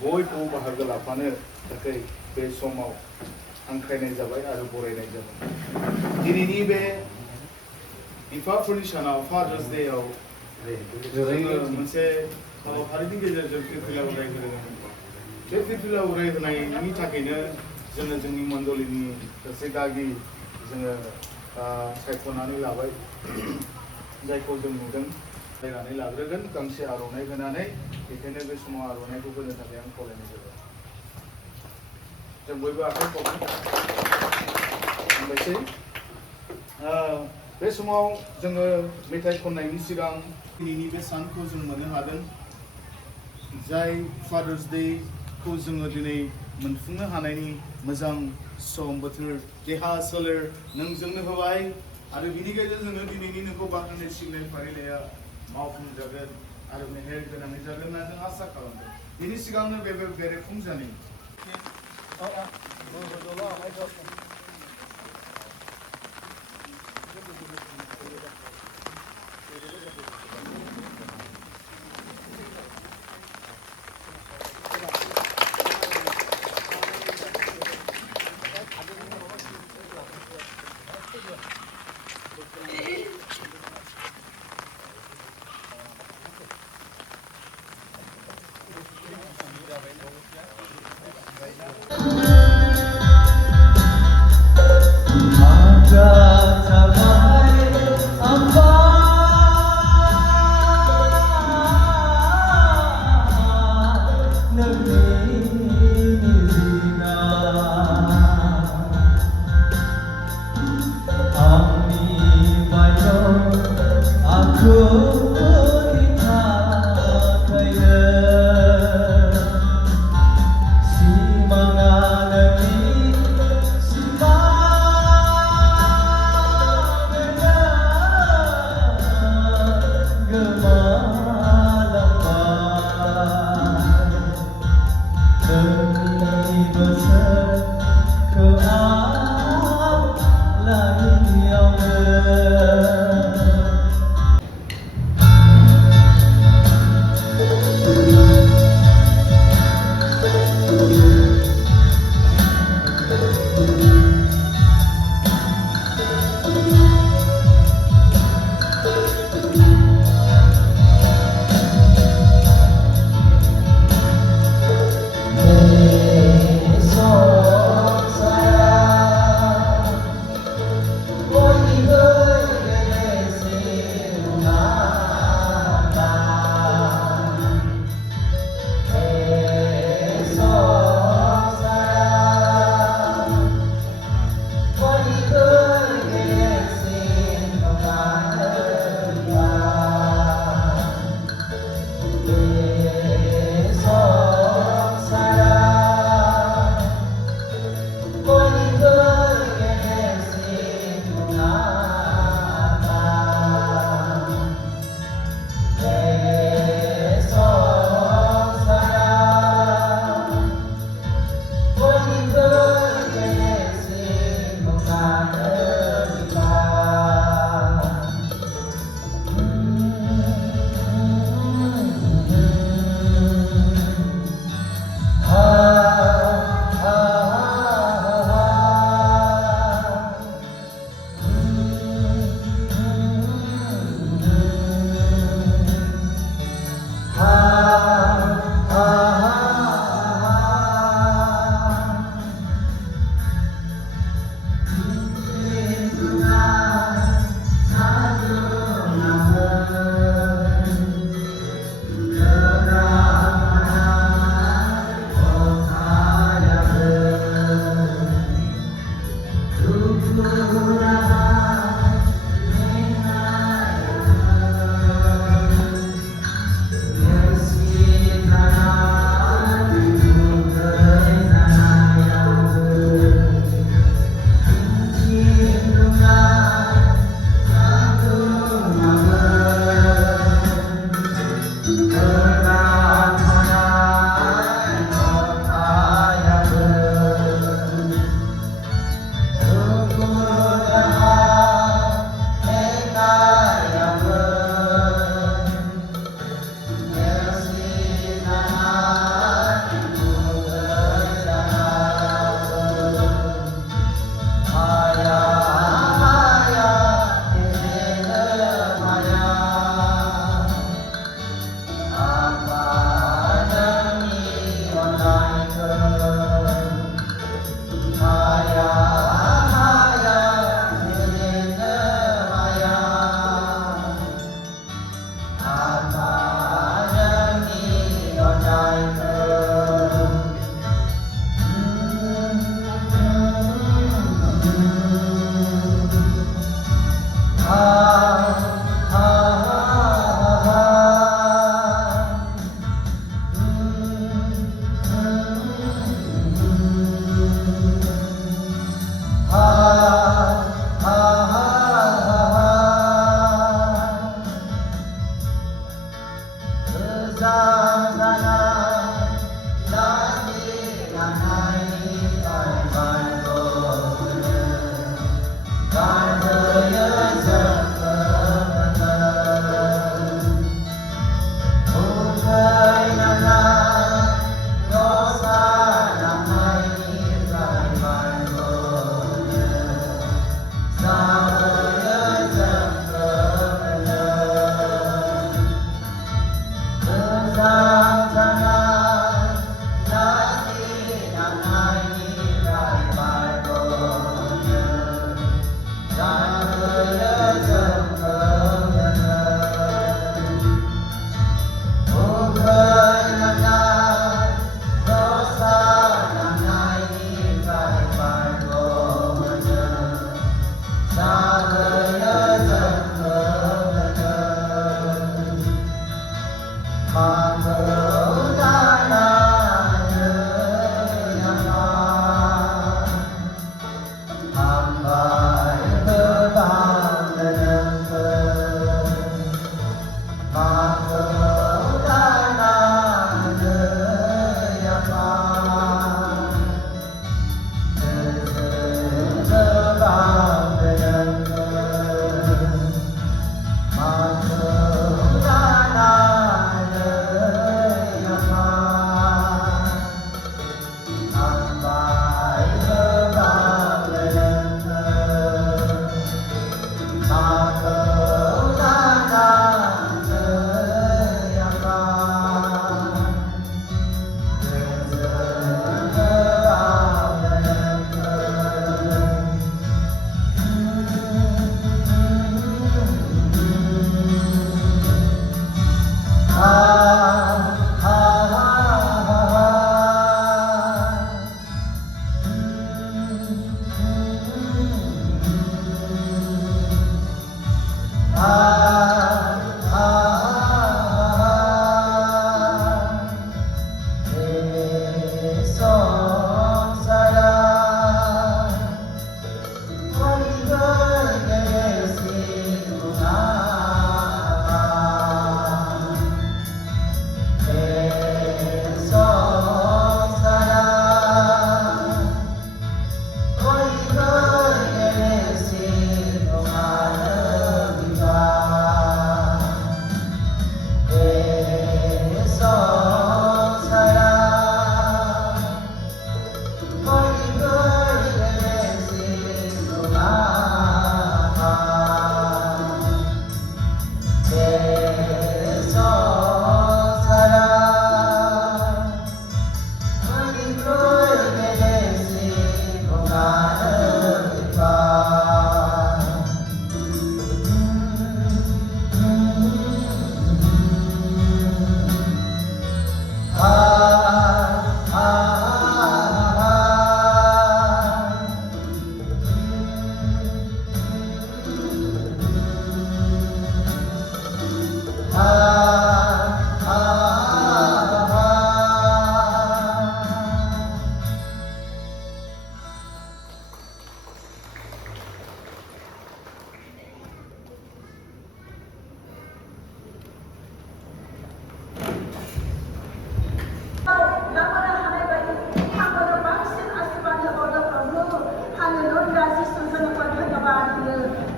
बयखौबो बाहागो लाफानो थाखाय बे समाव हांख्रायनाय जाबाय आरो बरायनाय जाबाय दिनैनि बे बिफाफोरनि सानाव फादार्स डेआव जोङो मोनसे हाबाफारिनि गेजेरजों फिरफिला उराय होदों बे फिरफिला उराय होनायनि थाखायनो जोङो जोंनि मण्डलिनि सासे गागि जोङो सायख'नानै लाबाय जायखौ जों नुदों रायनानै लाग्रोगोन गांसे आर'नाइ होनानै बेखायनो बे समाव आर'नाइखौ होनो थाखाय आं खावलायनाय जाबाय जों बयबो आखाइ खबनोसै बे समाव जोङो मेथाइ खननायनि सिगां दिनैनि बे सानखौ जों मोननो हादों जाय फादार्स डेखौ जोङो दिनै मोनफुंनो हानायनि मोजां सम बोथोर देहा सोलेर नों जोंनो होबाय आरो बिनि गेजेरजोंनो दिनैनि नोंखौ बाख्नायनाय सिगनेल फारिलाइया मावफुंजागोन आरो मेहेर गोनाङै जागोन होनना जों आसा खालामदों बिनि सिगांनो बे बेरेफुंजानि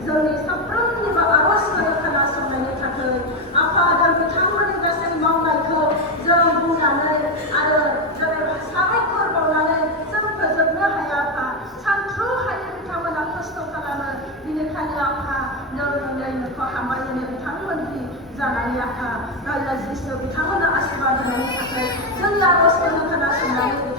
जोंनि साफ्रोमनिबो आर'जखौ खोनासंनायनि थाखाय आफा आरो बिथांमोननि गासै मावनायखौ जों बुंनानै आरो साबायखर बावनानै जों फोजोबनो हाया आफा सानथ्र' हायै बिथांमोना खस्थ' खालामो बेनिखायनो आफा नोंखौ हामबायनो बिथांमोननि जानानै आफा जिसु बिथांमोना आशीर्बाद होनायनि थाखाय जोंनि आर'जखौ खोनासंनानै